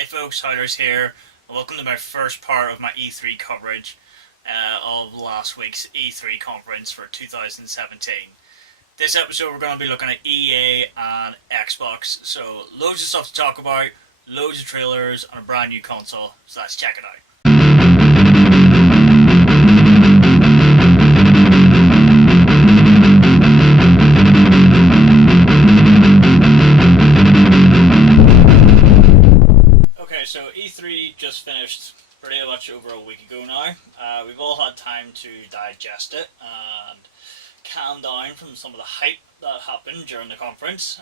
Hey folks, Howlers here. Welcome to my first part of my E3 coverage of last week's E3 conference for 2017. This episode we're going to be looking at EA and Xbox, so loads of stuff to talk about, loads of trailers and a brand new console, so let's check it out. So E3 just finished pretty much over a week ago now. We've all had time to digest it and calm down from some of the hype that happened during the conference.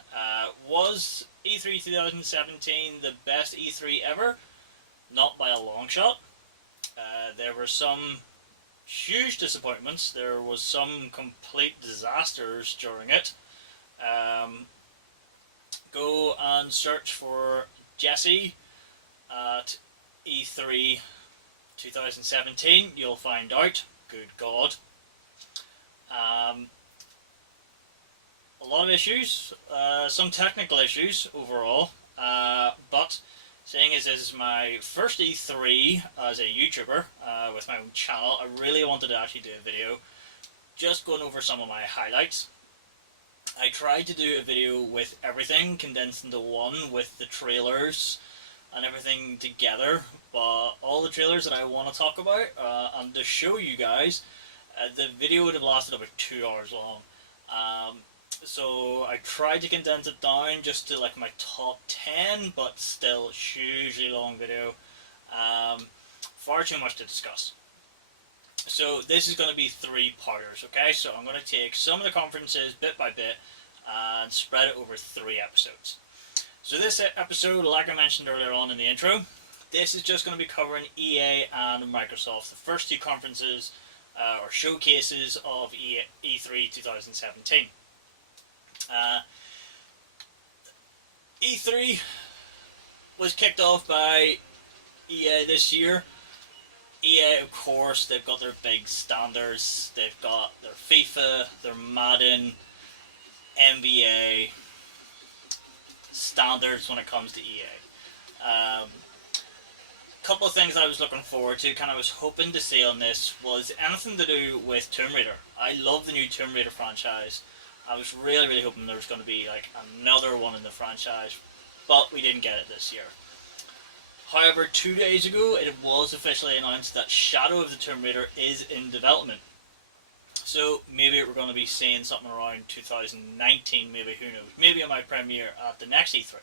Was E3 2017 the best E3 ever? Not by a long shot. There were some huge disappointments. There was some complete disasters during it. Go and search for Jesse at E3 2017, you'll find out. Good God. A lot of issues, some technical issues overall, but seeing as this is my first E3 as a YouTuber with my own channel, I really wanted to actually do a video just going over some of my highlights. I tried to do a video with everything condensed into one with the trailers and everything together, but all the trailers that I want to talk about and to show you guys, the video would have lasted about 2 hours long. So I tried to condense it down just to like my top 10, but still hugely long video. Far too much to discuss. So this is going to be 3 parters, okay? So I'm going to take some of the conferences bit by bit and spread it over 3 episodes. So this episode, like I mentioned earlier on in the intro, this is just going to be covering EA and Microsoft, the first 2 conferences or showcases of E3 2017. E3 was kicked off by EA this year. EA, of course, they've got their big standards. They've got their FIFA, their Madden, NBA standards when it comes to EA. Couple of things I was looking forward to, kind of was hoping to see on this, was anything to do with Tomb Raider. I love the new Tomb Raider franchise. I was really hoping there was going to be like another one in the franchise, but we didn't get it this year. However, 2 days ago it was officially announced that Shadow of the Tomb Raider is in development. So maybe we're going to be seeing something around 2019, maybe, who knows. Maybe it might premiere at the next E3.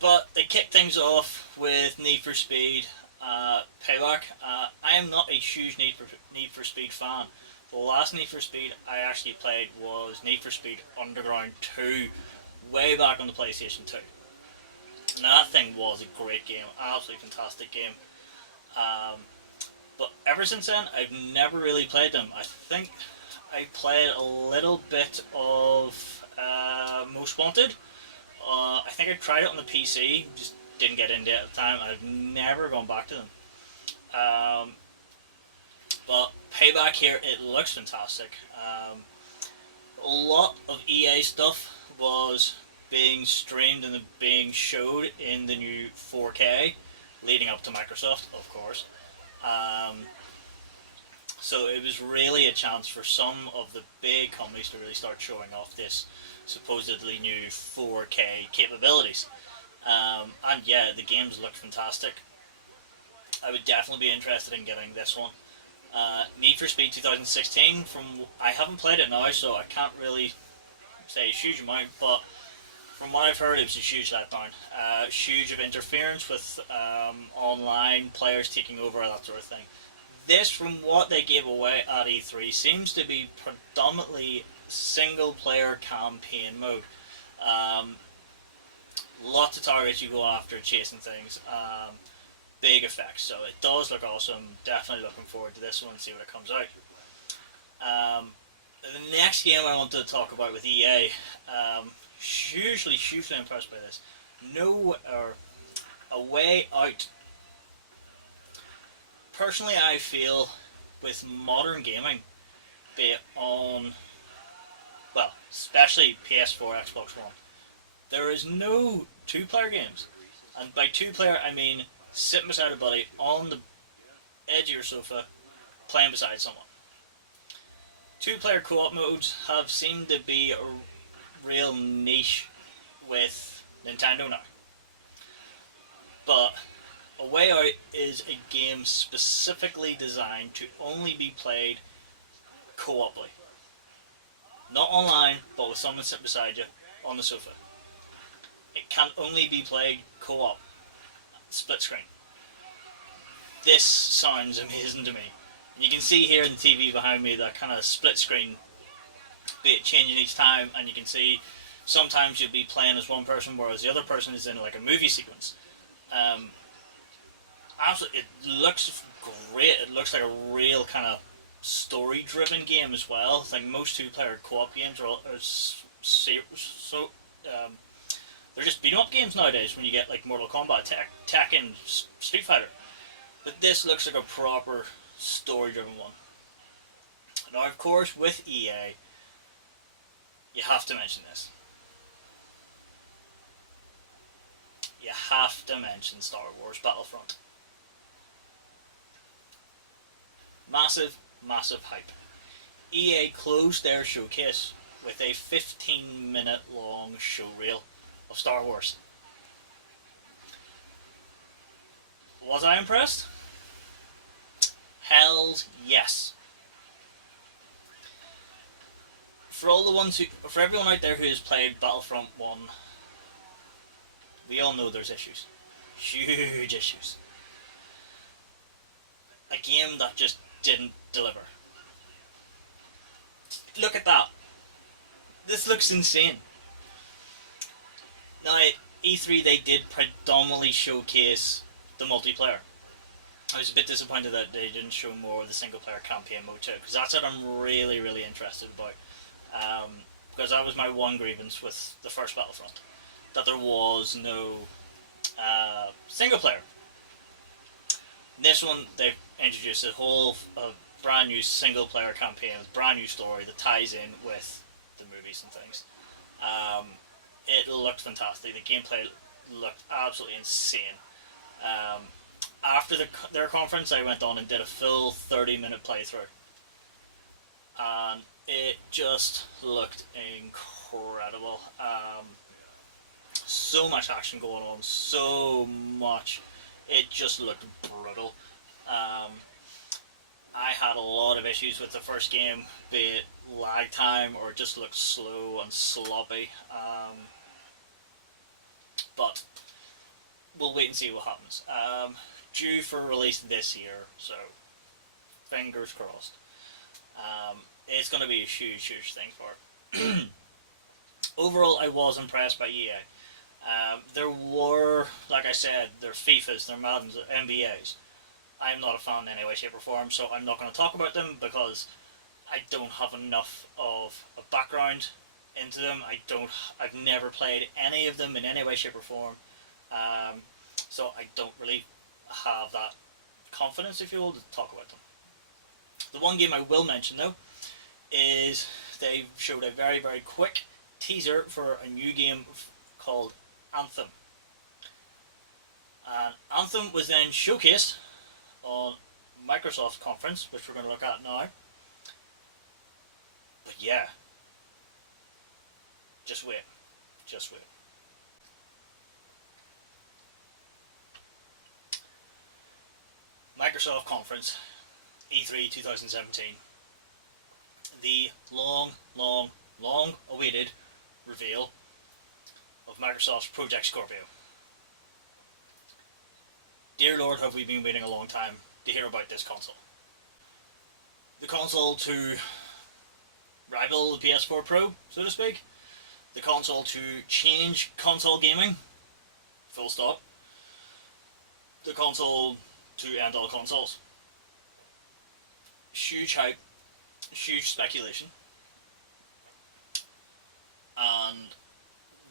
But they kicked things off with Need for Speed Payback. I am not a huge Need for Speed fan. The last Need for Speed I actually played was Need for Speed Underground 2, way back on the PlayStation 2. And that thing was a great game, absolutely fantastic game. But ever since then, I've never really played them. I think I played a little bit of Most Wanted. I think I tried it on the PC, just didn't get into it at the time. I've never gone back to them. But Payback here, it looks fantastic. A lot of EA stuff was being streamed and being showed in the new 4K, leading up to Microsoft, of course. So it was really a chance for some of the big companies to really start showing off this supposedly new 4K capabilities. And yeah, the games look fantastic. I would definitely be interested in getting this one. Need for Speed 2016, I haven't played it now, so I can't really say a huge amount, but from what I've heard, it was a huge letdown. Huge of interference with online players taking over, that sort of thing. This, from what they gave away at E3, seems to be predominantly single-player campaign mode. Lots of targets you go after, chasing things. Big effects, so it does look awesome. Definitely looking forward to this one and see what it comes out. The next game I want to talk about with EA, hugely impressed by this. A Way Out. Personally, I feel with modern gaming, be it on, well, especially PS4, Xbox One, There is no two-player games. And by two-player, I mean sitting beside a buddy on the edge of your sofa, playing beside someone. Two-player co-op modes have seemed to be a real niche with Nintendo now. But A Way Out is a game specifically designed to only be played co-oply. Not online, but with someone sitting beside you on the sofa. It can only be played co-op, split screen. This sounds amazing to me. You can see here in the TV behind me that kind of split screen bit changing each time, and you can see sometimes you'll be playing as one person whereas the other person is in like a movie sequence. Absolutely, it looks great. It looks like a real kind of story-driven game as well. It's like most two-player co-op games they're just beat-em-up games nowadays. When you get like Mortal Kombat, Tekken, Street Fighter, but this looks like a proper story-driven one. Now, of course, with EA, you have to mention this. You have to mention Star Wars Battlefront. Massive, massive hype. EA closed their showcase with a 15-minute long showreel of Star Wars. Was I impressed? Hells yes. For everyone out there who has played Battlefront 1, we all know there's issues. Huge issues. A game that just didn't deliver. Look at that. This looks insane. Now, at E3 they did predominantly showcase the multiplayer. I was a bit disappointed that they didn't show more of the single player campaign mode too, because that's what I'm really, really interested about. Because that was my one grievance with the first Battlefront, that there was no single player. This one, they've introduced a whole brand new single player campaign with a brand new story that ties in with the movies and things. It looked fantastic. The gameplay looked absolutely insane. After their conference, I went on and did a full 30-minute playthrough. And it just looked incredible. So much action going on, so much. It just looked brutal. I had a lot of issues with the first game, be it lag time or it just looked slow and sloppy. But we'll wait and see what happens. Due for release this year, so fingers crossed. It's going to be a huge, huge thing for it. Overall, I was impressed by EA. There were, like I said, their FIFAs, their Maddens, their NBAs. I'm not a fan in any way, shape or form, so I'm not going to talk about them because I don't have enough of a background into them. I've never played any of them in any way, shape or form. So I don't really have that confidence, if you will, to talk about them. The one game I will mention though is they showed a very, very quick teaser for a new game called Anthem. And Anthem was then showcased on Microsoft's conference, which we're going to look at now. But yeah, just wait. Just wait. Microsoft conference, E3 2017. The long, long, long awaited reveal of Microsoft's Project Scorpio. Dear Lord, have we been waiting a long time to hear about this console. The console to rival the PS4 Pro, so to speak. The console to change console gaming, full stop. The console to end all consoles. Huge hype, huge speculation. And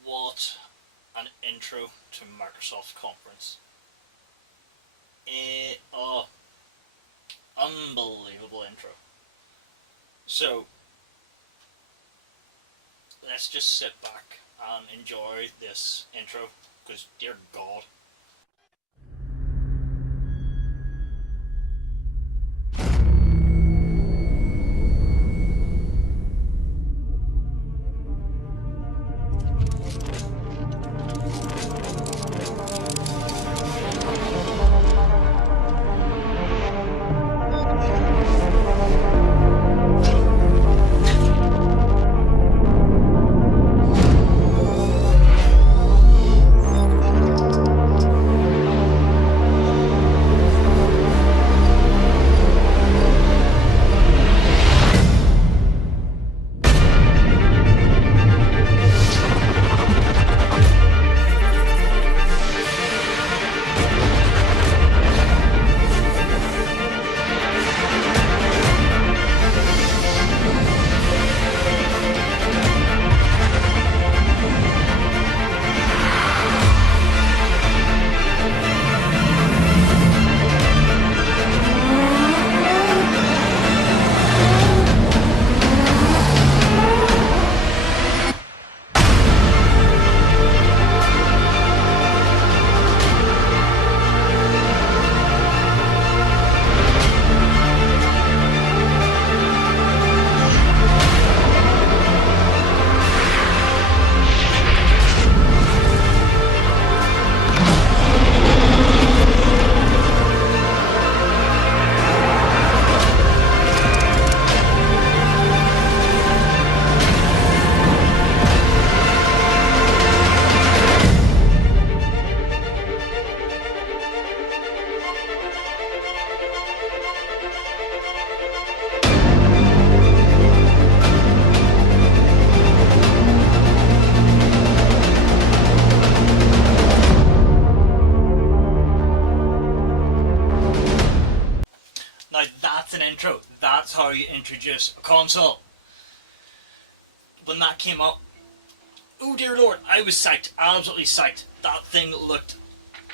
what an intro to Microsoft conference. Unbelievable intro. So, let's just sit back and enjoy this intro, because dear God. Now that's an intro. That's how you introduce a console. When that came up, oh dear Lord, I was psyched. Absolutely psyched. That thing looked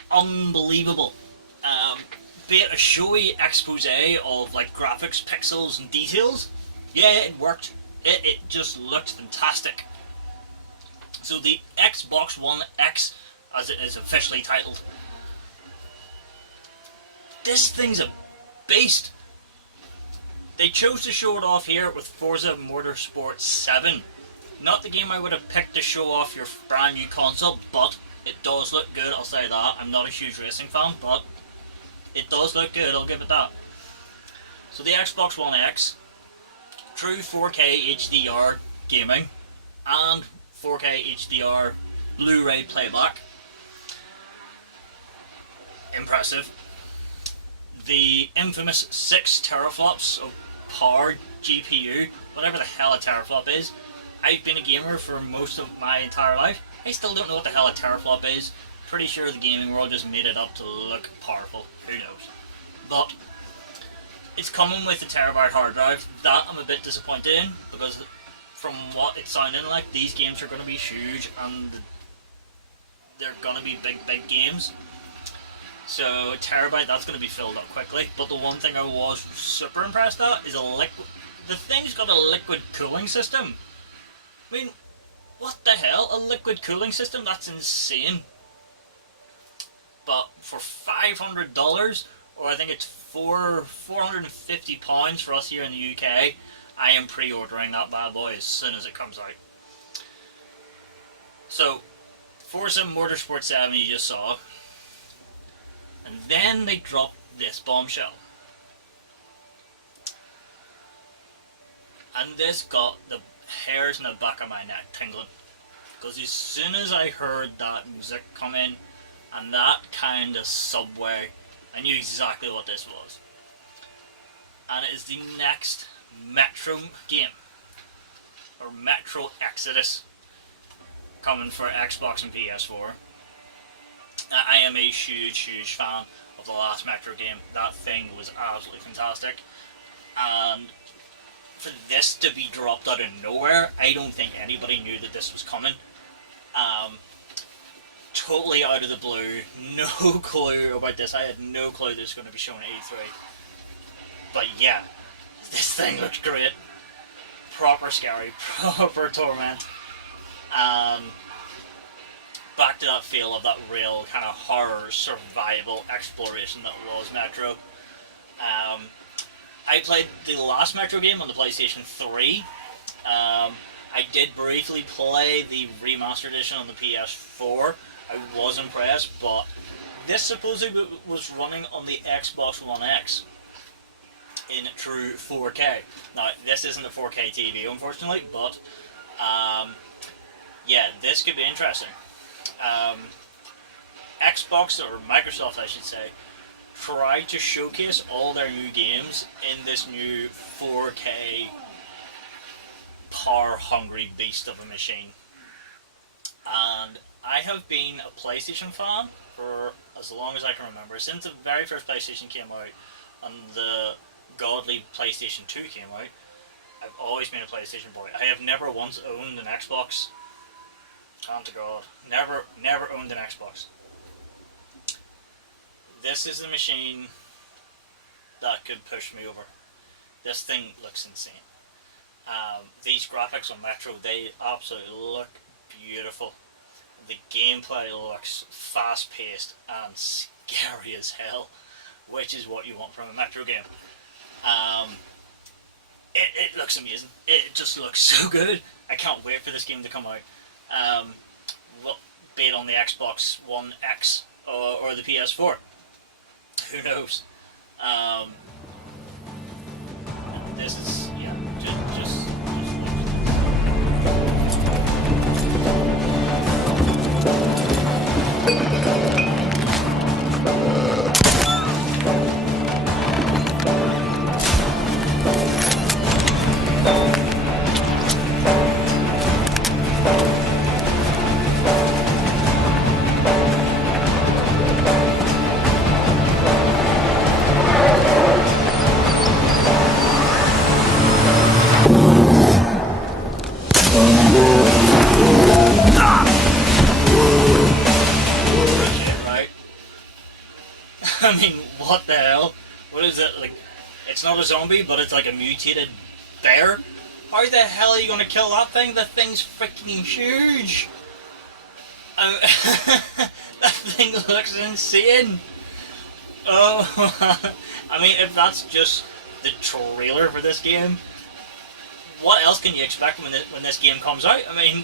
unbelievable. Be it a showy expose of like graphics, pixels, and details, yeah, it worked. It just looked fantastic. So the Xbox One X, as it is officially titled, this thing's a beast. They chose to show it off here with Forza Motorsport 7. Not the game I would have picked to show off your brand new console, but it does look good, I'll say that. I'm not a huge racing fan, but it does look good, I'll give it that. So the Xbox One X, true 4K HDR gaming, and 4K HDR Blu-ray playback. Impressive. The infamous 6 teraflops of power GPU, whatever the hell a teraflop is. I've been a gamer for most of my entire life. I still don't know what the hell a teraflop is. Pretty sure the gaming world just made it up to look powerful. Who knows? But it's coming with a terabyte hard drive. That I'm a bit disappointed in, because from what it's sounding like, these games are going to be huge and they're going to be big games. So terabyte, that's going to be filled up quickly. But the one thing I was super impressed at is the thing's got a liquid cooling system. I mean, what the hell? A liquid cooling system? That's insane. But for $500, or I think it's £450 for us here in the UK, I am pre-ordering that bad boy as soon as it comes out. So, Forza Motorsport 7 you just saw. And then they dropped this bombshell. And this got the hairs in the back of my neck tingling. Because as soon as I heard that music come in, and that kind of subway, I knew exactly what this was. And it is the next Metro game, or Metro Exodus, coming for Xbox and PS4. I am a huge fan of the last Metro game. That thing was absolutely fantastic. And for this to be dropped out of nowhere, I don't think anybody knew that this was coming. Totally out of the blue, no clue about this. I had no clue this was going to be shown at E3. But yeah, this thing looked great. Proper scary, proper torment. back to that feel of that real kind of horror survival exploration that was Metro. I played the last Metro game on the PlayStation 3. I did briefly play the remastered edition on the PS4. I was impressed, but this supposedly was running on the Xbox One X in true 4K. Now, this isn't a 4K TV, unfortunately, but yeah, this could be interesting. Xbox, or Microsoft I should say, tried to showcase all their new games in this new 4K power-hungry beast of a machine. And I have been a PlayStation fan for as long as I can remember. Since the very first PlayStation came out and the godly PlayStation 2 came out, I've always been a PlayStation boy. I have never once owned an Xbox. Hand to God. Never owned an Xbox. This is the machine that could push me over. This thing looks insane. These graphics on Metro, they absolutely look beautiful. The gameplay looks fast-paced and scary as hell, which is what you want from a Metro game. It looks amazing. It just looks so good. I can't wait for this game to come out. Be it on the Xbox One X or the PS4. Who knows? This is, yeah, just I mean, what the hell? What is it? Like, it's not a zombie, but it's like a mutated bear? How the hell are you gonna kill that thing? The thing's freaking huge! That thing looks insane! Oh, I mean, if that's just the trailer for this game, what else can you expect when this game comes out? I mean,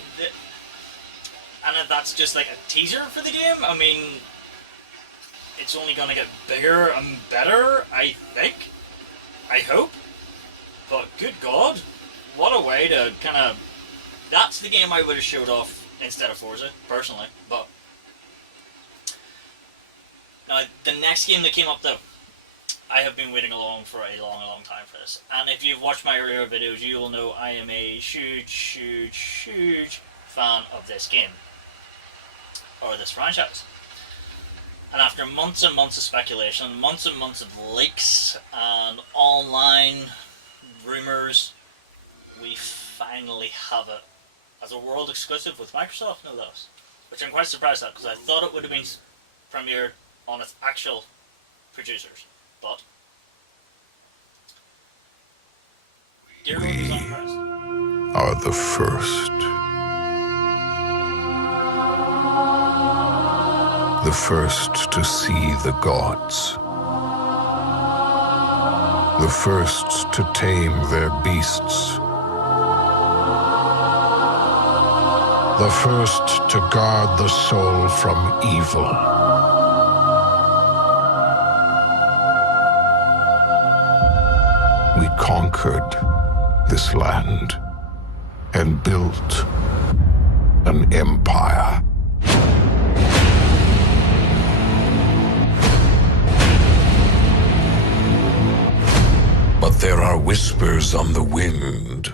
and if that's just like a teaser for the game, I mean, it's only gonna get bigger and better, I think. I hope. But good God, what a way to kind of... That's the game I would have showed off instead of Forza, personally. But now, the next game that came up though, I have been waiting along for a long time for this. And if you've watched my earlier videos, you will know I am a huge fan of this game. Or this franchise. And after months and months of speculation, months and months of leaks and online rumours, we finally have it as a world exclusive with Microsoft, no less. Which I'm quite surprised at, because I thought it would have been premiered on its actual producers. But we are the first. The first to see the gods. The first to tame their beasts. The first to guard the soul from evil. We conquered this land and built an empire. But there are whispers on the wind.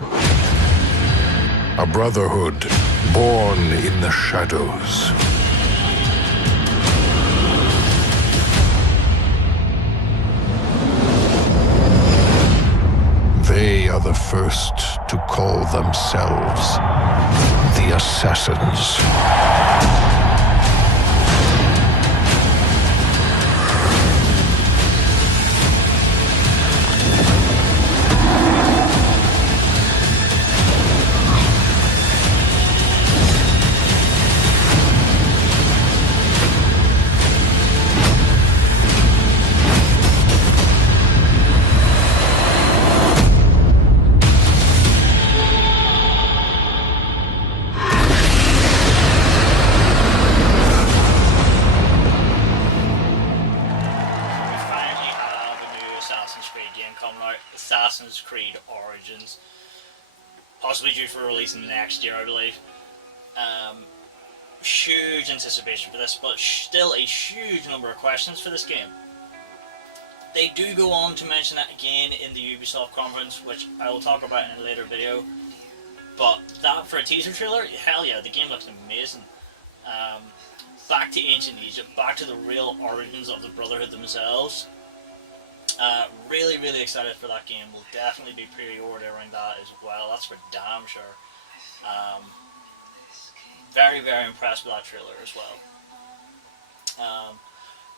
A brotherhood born in the shadows. They are the first to call themselves the Assassins. Assassin's Creed Origins, possibly due for release next year, I believe. Huge anticipation for this, but still a huge number of questions for this game. They do go on to mention that again in the Ubisoft conference, which I will talk about in a later video. But that for a teaser trailer, hell yeah, the game looks amazing. Back to ancient Egypt, back to the real origins of the Brotherhood themselves. Really, really excited for that game. We'll definitely be pre-ordering that as well. That's for damn sure. Very, very impressed with that trailer as well.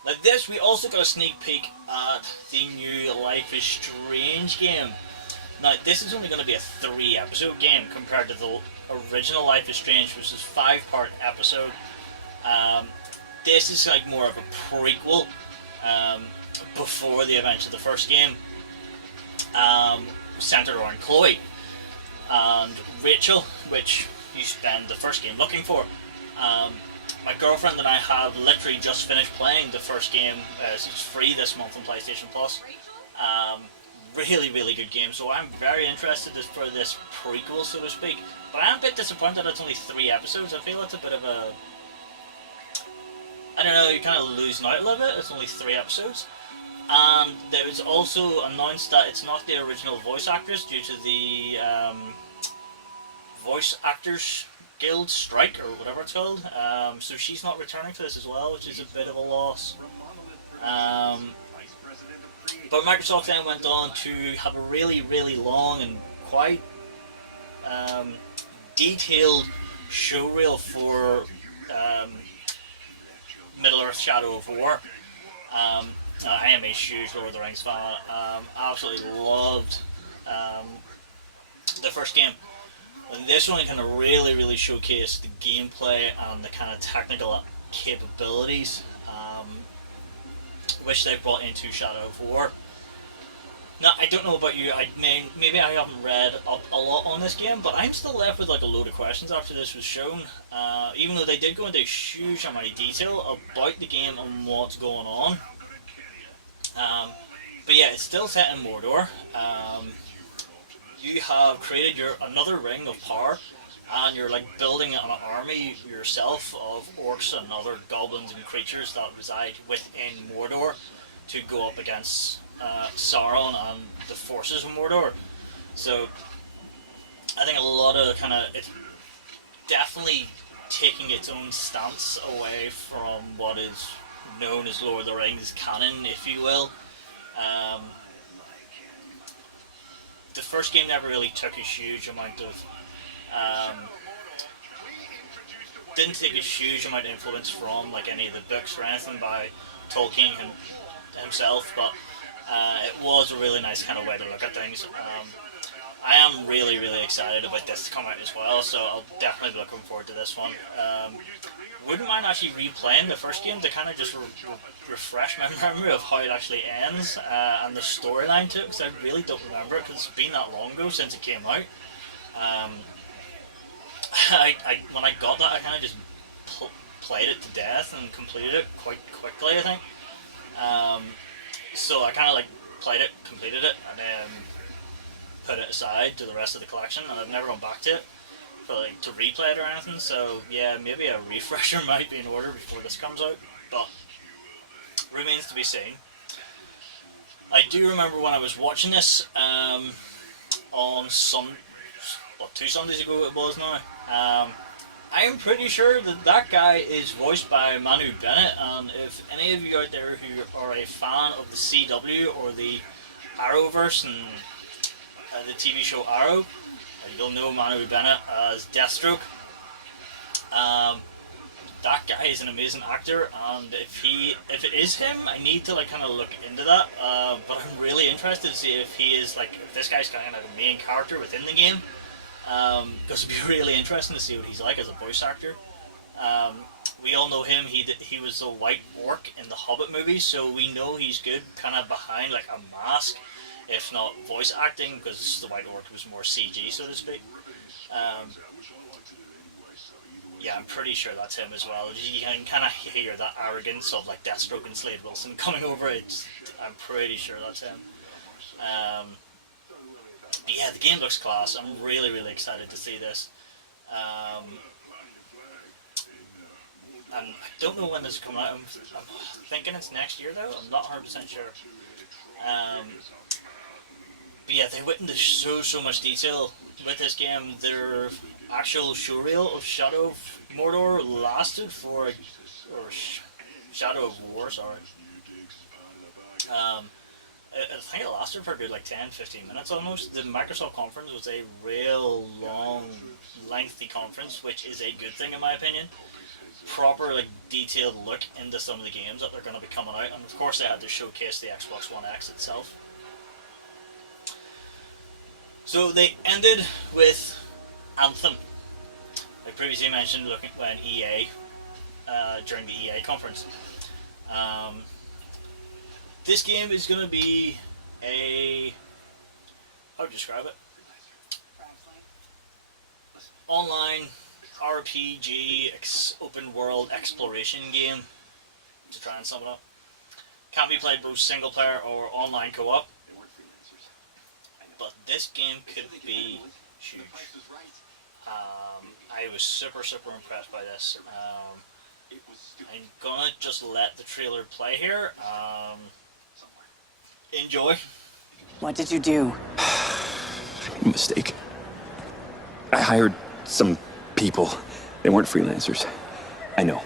Like this, we also got a sneak peek at the new Life is Strange game. Now, this is only going to be a 3-episode game compared to the original Life is Strange, which is a 5-part episode. This is like more of a prequel before the events of the first game, centered around Chloe and Rachel, which you spend the first game looking for. My girlfriend and I have literally just finished playing the first game. It's free this month on PlayStation Plus. Really, really good game. So I'm very interested for this prequel, so to speak. But I'm a bit disappointed it's only 3 episodes. I feel it's a bit of a... I don't know, you're kind of losing out a little bit. It's only 3 episodes. And there was also announced that it's not the original voice actors due to the Voice Actors Guild strike, or whatever it's called. So she's not returning for this as well, which is a bit of a loss. But Microsoft then went on to have a really, really long and quite detailed showreel for Middle-earth: Shadow of War. I am a huge Lord of the Rings fan. Absolutely loved the first game. And this one kind of really, really showcased the gameplay and the kind of technical capabilities which they brought into Shadow of War. Now, I don't know about you, maybe I haven't read up a lot on this game, but I'm still left with like a load of questions after this was shown. Even though they did go into a huge amount of detail about the game and what's going on. But yeah, it's still set in Mordor. You have created another ring of power, and you're like building an army yourself of orcs and other goblins and creatures that reside within Mordor to go up against Sauron and the forces of Mordor. So I think a lot of it's definitely taking its own stance away from what is known as Lord of the Rings canon, if you will. The first game never really took a huge amount of didn't take a huge amount of influence from like any of the books or anything by Tolkien himself, but it was a really nice kind of way to look at things. I am really, really excited about this to come out as well, so I'll definitely be looking forward to this one. Wouldn't mind actually replaying the first game to kind of just refresh my memory of how it actually ends and the storyline to it, because I really don't remember it because it's been that long ago since it came out. When I got that, I kind of just played it to death and completed it quite quickly, I think. So I kind of like played it, completed it, and then put it aside to the rest of the collection, and I've never gone back to it for like to replay it or anything. So yeah, maybe a refresher might be in order before this comes out, but remains to be seen. I do remember when I was watching this on 2 Sundays ago it was now. I am pretty sure that guy is voiced by Manu Bennett, and if any of you out there who are a fan of the CW or the Arrowverse and the TV show Arrow, you'll know Manu Bennett as Deathstroke. That guy is an amazing actor, and if it is him, I need to like kind of look into that. But I'm really interested to see if he is like if this guy's kind of a main character within the game. Because it'd be really interesting to see what he's like as a voice actor. We all know him. He was the White Orc in the Hobbit movies, so we know he's good kind of behind like a mask, if not voice acting, because the White Orc was more CG, so to speak. Yeah, I'm pretty sure that's him as well. You can kind of hear that arrogance of like Deathstroke and Slade Wilson coming over it. I'm pretty sure that's him. But yeah, the game looks class. I'm really, really excited to see this. And I don't know when this is coming out. I'm thinking it's next year though. I'm not 100% sure. But yeah, they went into so much detail with this game. Their actual showreel of Shadow of Mordor lasted for, Shadow of War, sorry. I think it lasted for a good like 10-15 minutes almost. The Microsoft conference was a real long, lengthy conference, which is a good thing in my opinion. Proper like detailed look into some of the games that they're going to be coming out, and of course they had to showcase the Xbox One X itself. So they ended with Anthem. I previously mentioned looking when EA during the EA conference. This game is going to be a, how would you describe it? Online RPG open world exploration game, to try and sum it up. Can be played both single player or online co-op. But this game could be huge. I was super impressed by this. I'm gonna just let the trailer play here. Enjoy. What did you do? A mistake. I hired some people. They weren't freelancers. I know.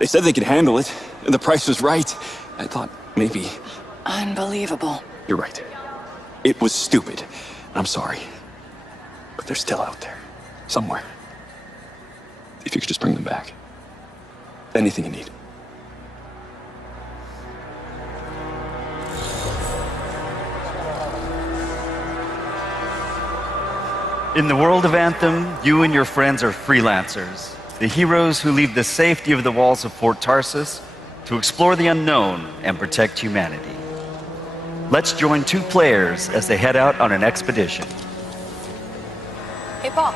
They said they could handle it, and the price was right. I thought maybe... Unbelievable. You're right. It was stupid. I'm sorry. But they're still out there. Somewhere. If you could just bring them back. Anything you need. In the world of Anthem, you and your friends are freelancers, the heroes who leave the safety of the walls of Fort Tarsus to explore the unknown and protect humanity. Let's join two players as they head out on an expedition. Hey, Paul.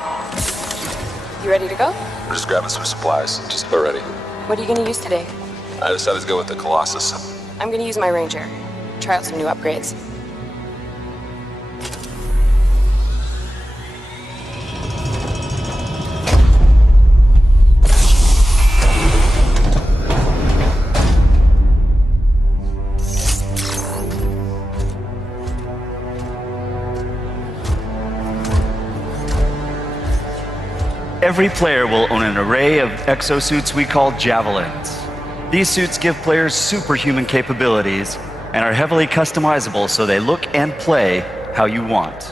You ready to go? I'm just grabbing some supplies, just about ready. What are you going to use today? I decided to go with the Colossus. I'm going to use my Ranger. Try out some new upgrades. Every player will own an array of exosuits we call Javelins. These suits give players superhuman capabilities and are heavily customizable so they look and play how you want.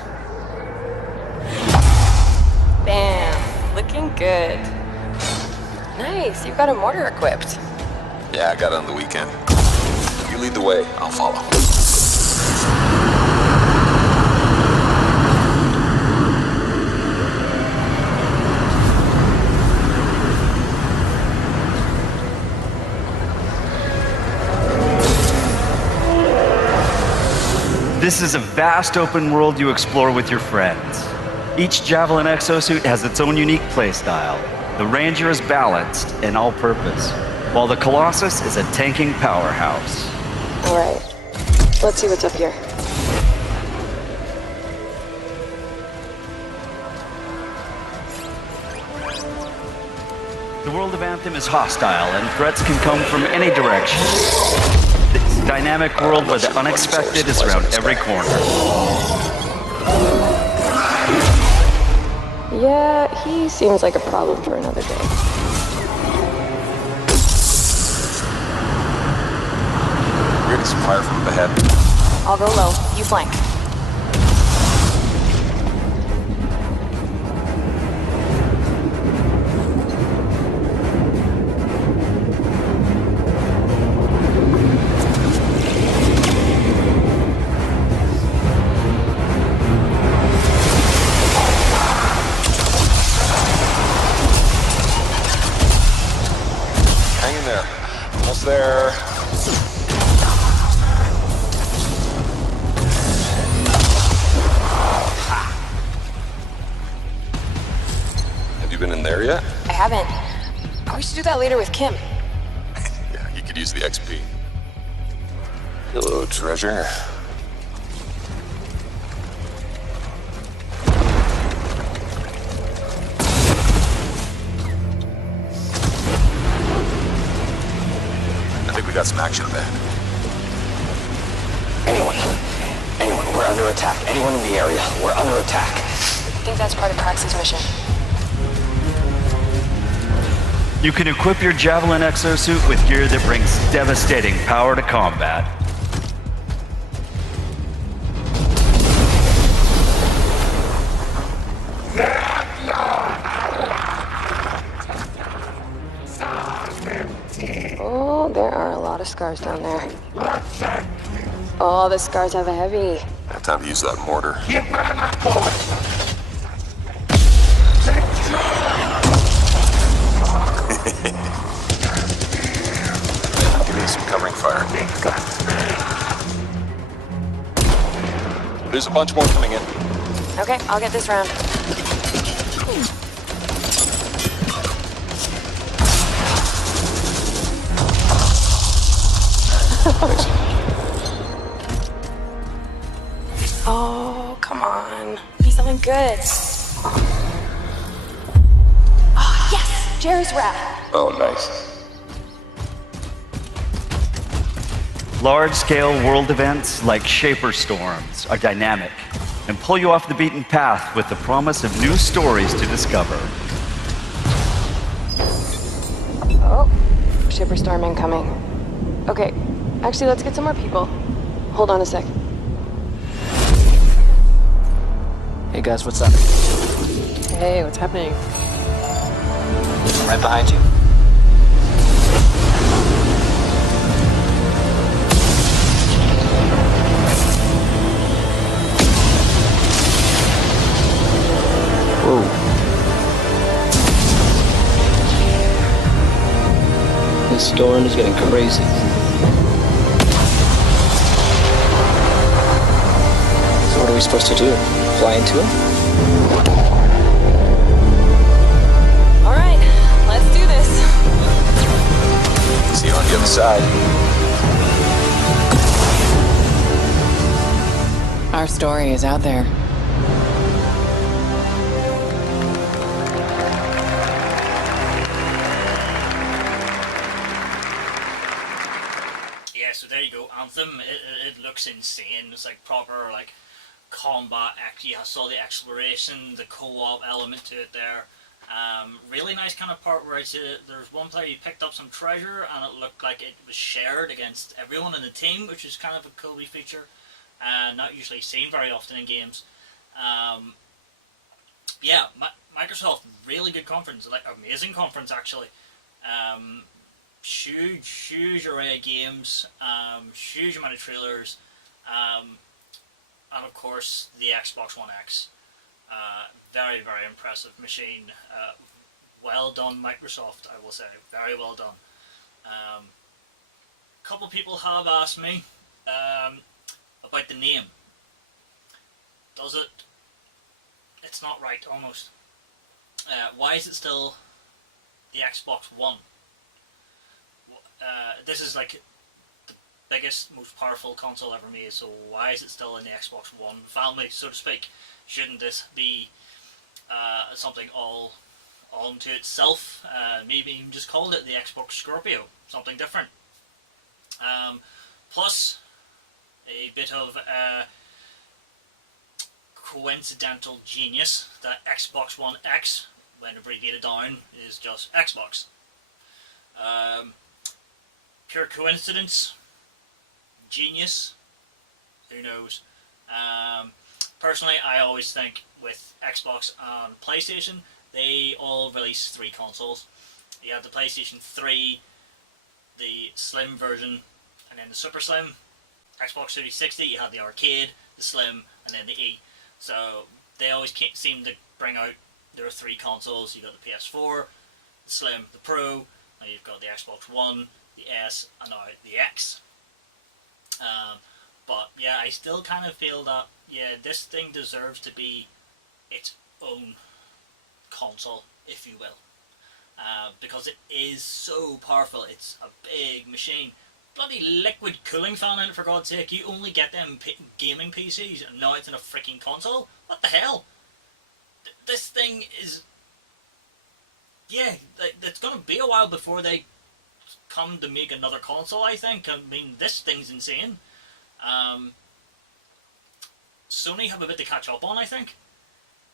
Bam! Looking good. Nice, you've got a mortar equipped. Yeah, I got it on the weekend. You lead the way, I'll follow. This is a vast open world you explore with your friends. Each Javelin exosuit has its own unique playstyle. The Ranger is balanced and all-purpose, while the Colossus is a tanking powerhouse. All right, let's see what's up here. The world of Anthem is hostile, and threats can come from any direction. This dynamic world where the unexpected is around every corner. Yeah, he seems like a problem for another day. We're getting some fire from up ahead. I'll go low, you flank. Hang in there. Almost there. Have you been in there yet? I haven't. Oh, we should do that later with Kim. Yeah, you could use the XP. Hello, treasure. I think we got some action up ahead. Anyone, we're under attack. Anyone in the area, we're under attack. I think that's part of Prax's mission. You can equip your Javelin exosuit with gear that brings devastating power to combat. Oh, there are a lot of scars down there. Oh, the scars have a heavy. I have time to use that mortar. Give me some covering fire. There's a bunch more coming in. Okay, I'll get this round. Oh, come on. Be something good. Oh, yes! Jerry's wrap. Oh, nice. Large-scale world events like Shaper Storms are dynamic and pull you off the beaten path with the promise of new stories to discover. Oh, Shipper Storm incoming. Okay, actually, let's get some more people. Hold on a sec. Hey guys, what's up? Hey, what's happening? I'm right behind you. Whoa. This storm is getting crazy. So what are we supposed to do? Fly into it? All right, let's do this. See you on the other side. Our story is out there. Yeah, so there you go, Anthem. It looks insane. It's like proper like combat act. You saw the exploration, the co-op element to it there. Really nice kind of part where there's one player you picked up some treasure and it looked like it was shared against everyone in the team, which is kind of a cool wee feature. Not usually seen very often in games. Yeah, Microsoft, really good conference, like amazing conference actually. Huge array of games, huge amount of trailers, and of course the Xbox One X. Very impressive machine. Well done, Microsoft, I will say. Very well done. A couple people have asked me about the name. It's not right, almost. Why is it still the Xbox One? This is like the biggest, most powerful console ever made, so why is it still in the Xbox One family, so to speak? Shouldn't this be something all unto itself? Maybe even just called it the Xbox Scorpio, something different. Plus, a bit of coincidental genius that Xbox One X, when abbreviated down, is just Xbox. Pure coincidence? Genius? Who knows? Personally, I always think with Xbox and PlayStation, they all release 3 consoles. You have the PlayStation 3, the Slim version, and then the Super Slim. Xbox 360, you have the Arcade, the Slim, and then the E. So they always seem to bring out their 3 consoles. You've got the PS4, the Slim, the Pro, and you've got the Xbox One, the S, and now the X. But yeah, I still kind of feel that, yeah, this thing deserves to be its own console, if you will. Because it is so powerful. It's a big machine. Bloody liquid cooling fan in it, for God's sake. You only get them gaming PCs, and now it's in a freaking console? What the hell? This thing is... Yeah, it's going to be a while before they come to make another console, I think. I mean, this thing's insane. Sony have a bit to catch up on, I think.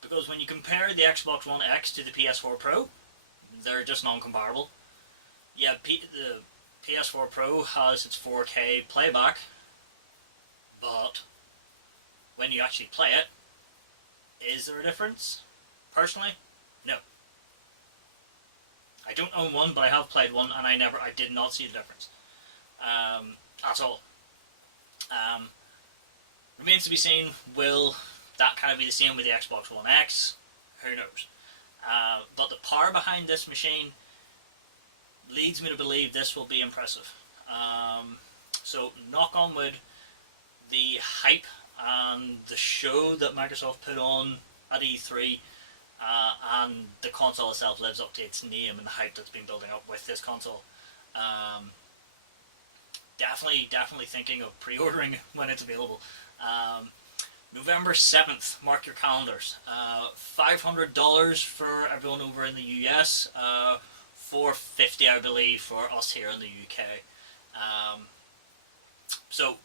Because when you compare the Xbox One X to the PS4 Pro, they're just non-comparable. Yeah, the PS4 Pro has its 4K playback, but when you actually play it, is there a difference? Personally, no. I don't own one, but I have played one, and I did not see the difference at all. Remains to be seen, will that kind of be the same with the Xbox One X? Who knows? But the power behind this machine leads me to believe this will be impressive. So, knock on wood, the hype and the show that Microsoft put on at E3 and the console itself lives up to its name and the hype that's been building up with this console. Definitely thinking of pre-ordering when it's available. November 7th, mark your calendars. $500 for everyone over in the US, $450 I believe for us here in the UK. So,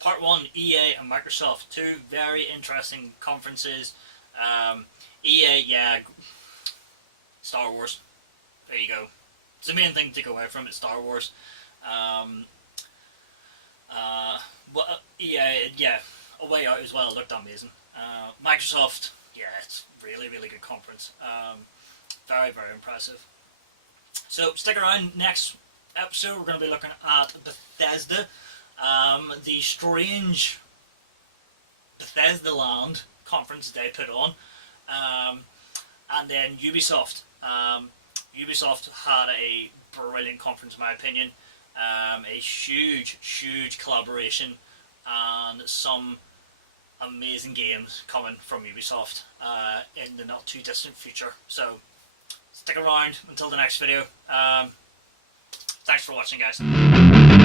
part 1, EA and Microsoft, two very interesting conferences. EA, yeah, Star Wars, there you go. It's the main thing to take away from it, Star Wars. EA, yeah, A Way Out as well, looked amazing. Microsoft, yeah, it's really good conference. Very impressive. So stick around, next episode we're going to be looking at Bethesda, the strange Bethesda Land conference they put on, and then Ubisoft. Ubisoft had a brilliant conference in my opinion, a huge collaboration and some amazing games coming from Ubisoft in the not too distant future. So stick around until the next video. Thanks for watching, guys.